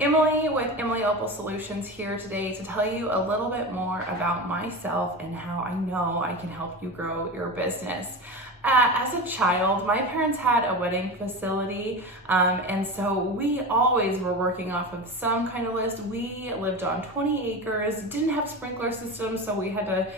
Emily with Emily Opal Solutions here today to tell you a little bit more about myself and how I know I can help you grow your business. As a child, my parents had a wedding facility, and so we always were working off of some kind of list. We lived on 20 acres, didn't have sprinkler systems, so we had to,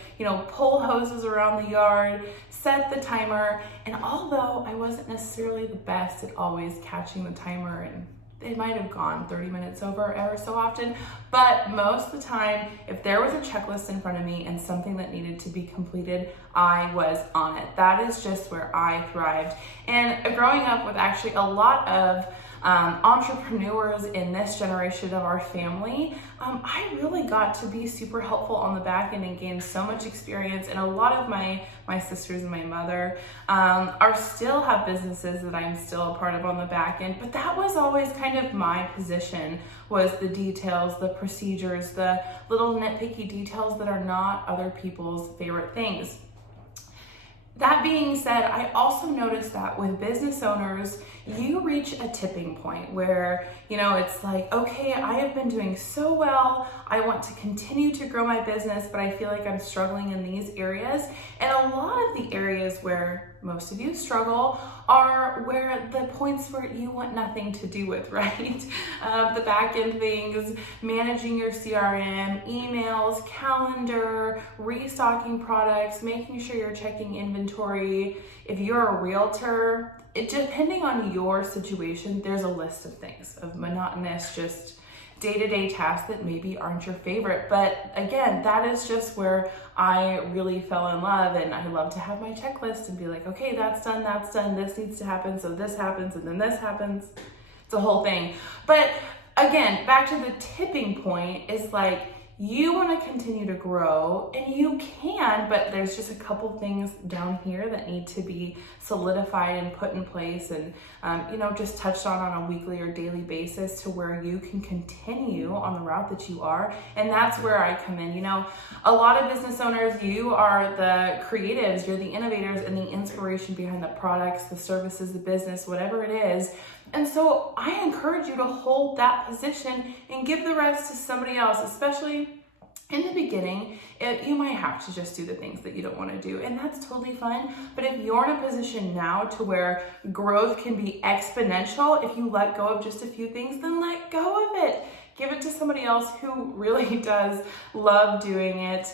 pull hoses around the yard, set the timer, and although I wasn't necessarily the best at always catching the timer, and it might have gone 30 minutes over ever so often, but most of the time, if there was a checklist in front of me and something that needed to be completed, I was on it. That is just where I thrived. And growing up with actually a lot of entrepreneurs in this generation of our family, I really got to be super helpful on the back end and gain so much experience. And a lot of my sisters and my mother are still have businesses that I'm still a part of on the back end. But that was always kind of my position, was the details, the procedures, the little nitpicky details that are not other people's favorite things. That being said, I also noticed that with business owners, you reach a tipping point where, it's like, okay, I have been doing so well. I want to continue to grow my business, but I feel like I'm struggling in these areas. And a lot of the areas where most of you struggle are where the points where you want nothing to do with, right? The back end things, managing your CRM, emails, calendar, restocking products, making sure you're checking inventory. If you're a realtor, depending on your situation, there's a list of things, of monotonous, just day-to-day tasks that maybe aren't your favorite. But again, that is just where I really fell in love, and I love to have my checklist and be like, okay, that's done, this needs to happen, so this happens, and then this happens. It's a whole thing. But again, back to the tipping point is like, you want to continue to grow, and you can, but there's just a couple things down here that need to be solidified and put in place and, just touched on a weekly or daily basis to where you can continue on the route that you are. And that's where I come in. A lot of business owners, you are the creatives, you're the innovators and the inspiration behind the products, the services, the business, whatever it is. And so I encourage you to hold that position and give the rest to somebody else, especially in the beginning. You might have to just do the things that you don't want to do, and that's totally fine. But if you're in a position now to where growth can be exponential, if you let go of just a few things, then let go of it. Give it to somebody else who really does love doing it.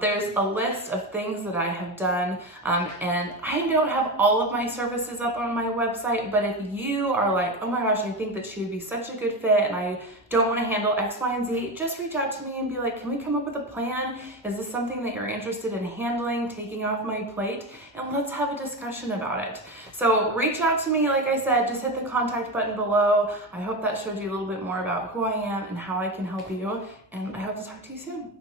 There's a list of things that I have done, and I don't have all of my services up on my website, but if you are like, oh my gosh, I think that she would be such a good fit and I don't want to handle X, Y, and Z, just reach out to me and be like, can we come up with a plan? Is this something that you're interested in handling, taking off my plate? And let's have a discussion about it. So reach out to me. Like I said, just hit the contact button below. I hope that showed you a little bit more about who I am and how I can help you. And I hope to talk to you soon.